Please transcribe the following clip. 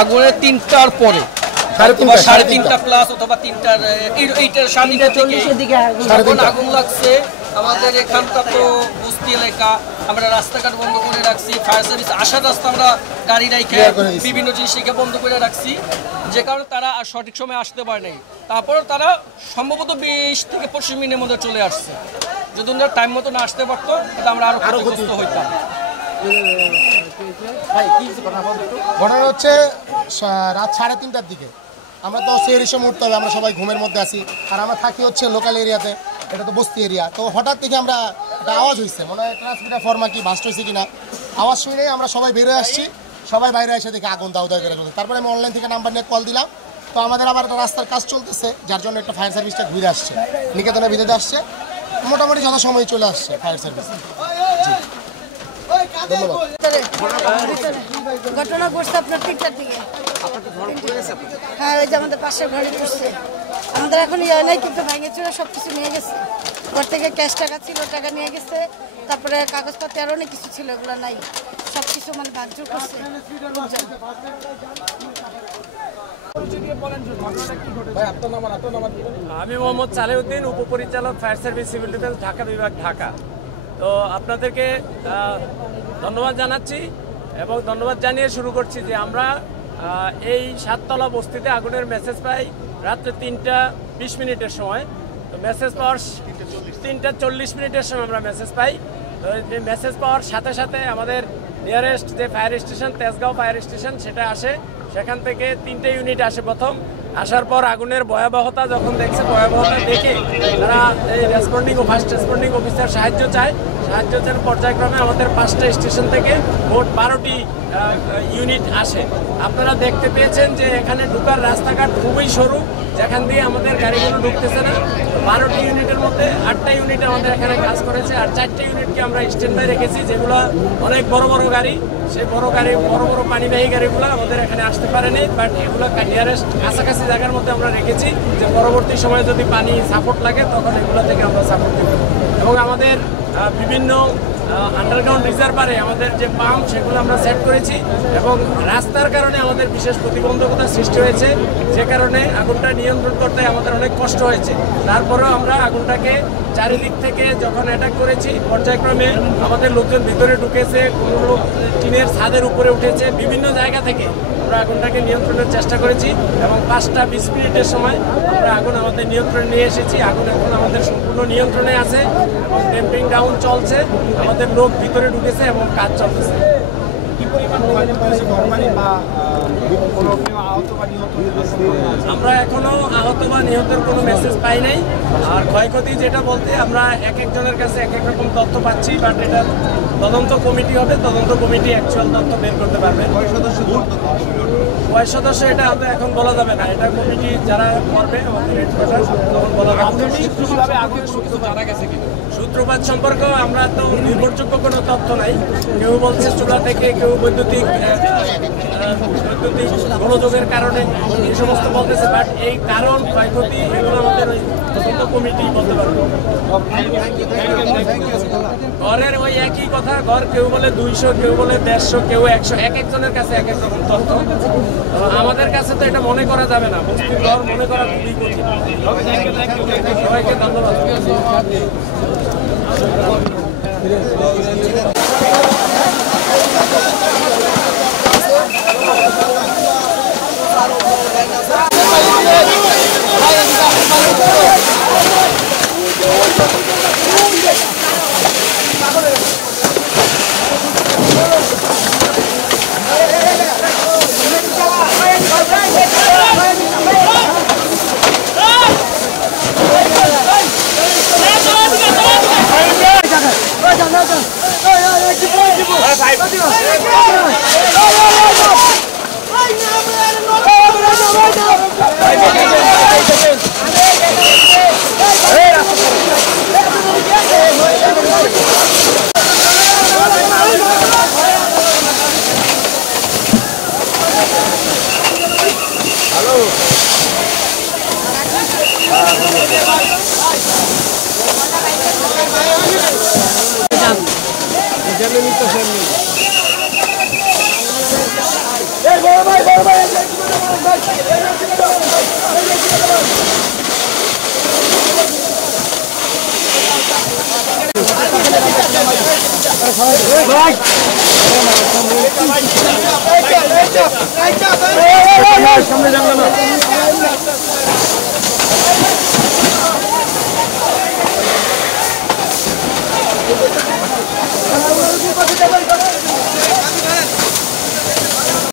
আগুনের ৩টার পরে ৩:৩০ প্লাস অথবা ৩টার আগুন লাগছে। আমাদের এখানটা তো বস্তি এলাকা, আমরা রাস্তাঘাট বন্ধ করে রাখছি, ফায়ার সার্ভিস আসার রাস্তা আমরা গাড়ি রাখে বিভিন্ন জিনিস রেখে বন্ধ করে রাখছি, যে কারণে তারা আর সঠিক সময় আসতে পারে নাই। তারপর তারা সম্ভবত ২০ থেকে ২৫ মিনিটের মধ্যে চলে আসছে। যদি ওনারা টাইম মতো না আসতে পারতো তাহলে আমরা আরো ক্ষতিগ্রস্ত হইতাম। ঘটনা হচ্ছে রাত ৩:৩০টার দিকে। আমরা তো সেই সময় উঠতে হবে, আমরা সবাই ঘুমের মধ্যে আছি, আর আমরা থাকি হচ্ছে লোকাল এরিয়াতে, এটা তো বস্তি এরিয়া। তো হঠাৎ থেকে আমরা একটা আওয়াজ হয়েছে, মনে হয় ট্রান্সমিটার ফর্মা কি বাস্ট হয়েছে কিনা, আওয়াজ শুনে আমরা সবাই বেরোয় আসছি। সবাই বাইরে এসে দেখে আগুন দাউ দাউ করে চলছে। তারপরে আমি অনলাইন থেকে নাম্বার নিয়ে কল দিলাম। তো আমাদের আবার একটা রাস্তার কাজ চলতেছে, যার জন্য একটা ফায়ার সার্ভিসটা ঘুরে আসছে, নিকেতনের ভিতরে আসছে, মোটামুটি যথা সময় চলে আসছে ফায়ার সার্ভিস। ঘটনা ঘটছে আপনার ৩টার দিকে। হ্যাঁ, ওই যে আমাদের পাশের ঘরে পড়ছে। আমাদের এখন ইয়ে নাই, কিন্তু ভেঙে চুরে সব কিছু নিয়ে গেছে। ঘর থেকে ক্যাশ টাকা ছিল, টাকা নিয়ে গেছে। তারপরে কাগজপত্র আরও অনেক কিছু ছিল, এগুলো নাই, সব কিছু মানে ভাঙচুর করছে। আমি মোহাম্মদ সালেউদ্দিন, উপপরিচালক fire service civil defence Dhaka বিভাগ, ঢাকা। তো আপনাদেরকে ধন্যবাদ জানাচ্ছি এবং ধন্যবাদ জানিয়ে শুরু করছি যে আমরা এই ৭তলা বস্তিতে আগুনের মেসেজ পাই রাত্রে ৩:২০ সময়। তো মেসেজ পাওয়ার ৩:৪০ সময় আমরা মেসেজ পাই। তো এই মেসেজ পাওয়ার সাথে সাথে আমাদের নিয়ারেস্ট যে fire station, Tejgaon fire station, সেটা আসে। সেখান থেকে 3টে ইউনিট আসে প্রথম। আসার পর আগুনের ভয়াবহতা যখন দেখছে, ভয়াবহতা দেখে তারা এই ফার্স্ট রেসপন্ডিং অফিসার সাহায্য চায়। সাহায্যের পর্যায়ক্রমে আমাদের 5টা স্টেশন থেকে মোট 12টি ইউনিট আসে। আপনারা দেখতে পেয়েছেন যে এখানে ঢোকার রাস্তাঘাট খুবই সরু, যেখান দিয়ে আমাদের গাড়িগুলো ঢুকতেছে না। 12টি ইউনিটের মধ্যে 8টা ইউনিট আমাদের এখানে কাজ করেছে, আর 4টে ইউনিটকে আমরা স্ট্যান্ড বাই রেখেছি, যেগুলো অনেক বড় বড় গাড়ি। সেই বড় বড় পানিবাহী গাড়িগুলো আমাদের এখানে আসতে পারেনি, বাট এগুলো নিয়ারেস্ট কাছাকাছি জায়গার মধ্যে আমরা রেখেছি, যে পরবর্তী সময়ে যদি পানি সাপোর্ট লাগে তখন এগুলো থেকে আমরা সাপোর্ট দেব। এবং আমাদের বিভিন্ন আন্ডারগ্রাউন্ড রিজার্ভারে আমাদের যে পাম্প, সেগুলো আমরা সেট করেছি। এবং রাস্তার কারণে আমাদের বিশেষ প্রতিবন্ধকতা সৃষ্টি হয়েছে, যে কারণে আগুনটা নিয়ন্ত্রণ করতে আমাদের অনেক কষ্ট হয়েছে। তারপরেও আমরা আগুনটাকে চারিদিক থেকে যখন অ্যাটাক করেছি, পর্যায়ক্রমে আমাদের লোকজন ভিতরে ঢুকেছে, কোনো লোক টিনের ছাদের উপরে উঠেছে, বিভিন্ন জায়গা থেকে আমরা আগুনটাকে নিয়ন্ত্রণের চেষ্টা করেছি। এবং 5:20 সময় আমরা আগুন আমাদের নিয়ন্ত্রণে নিয়ে এসেছি। আগুন এখন আমাদের সম্পূর্ণ নিয়ন্ত্রণে আছে এবং ড্যাম্পিং ডাউন চলছে। আমাদের লোক ভিতরে ঢুকেছে এবং কাজ চলতেছে। আমরা এখনো আহত বা নিহতের কোনো মেসেজ পাই নাই। আর ক্ষয়ক্ষতি যেটা বলতে, আমরা এক একজনের কাছে এক এক রকম তথ্য পাচ্ছি, বাট এটা তদন্ত কমিটি হবে, তদন্ত কমিটি অ্যাকচুয়াল তথ্য বের করতে পারবে। কয় সদস্য এটা হয়তো এখন বলা যাবে না, এটা কমিটি যারা করবে আমাদের হেডকোয়ার্টার, তখন বলা যাবে। সূত্রপাত সম্পর্কে আমরা তো নির্ভরযোগ্য কোনো তথ্য নাই। কেউ বলছে চুলা থেকে, কেউ বৈদ্যুতিক গোলযোগের কারণে, এই সমস্ত বলতেছে, বাট এই কারণ ক্ষয়ক্ষতি এগুলো আমাদের ওই তদন্ত কমিটি বলতে পারবে। ঘরের ওই একই কথা, ঘর কেউ বলে 200, কেউ বলে 150, কেউ 100, এক একজনের কাছে এক এক রকম তথ্য। আমাদের কাছে তো এটা মনে করা যাবে না, বস্তির ঘর মনে করা খুবই কঠিন। সবাইকে ধন্যবাদ। Vai, সামনে যান না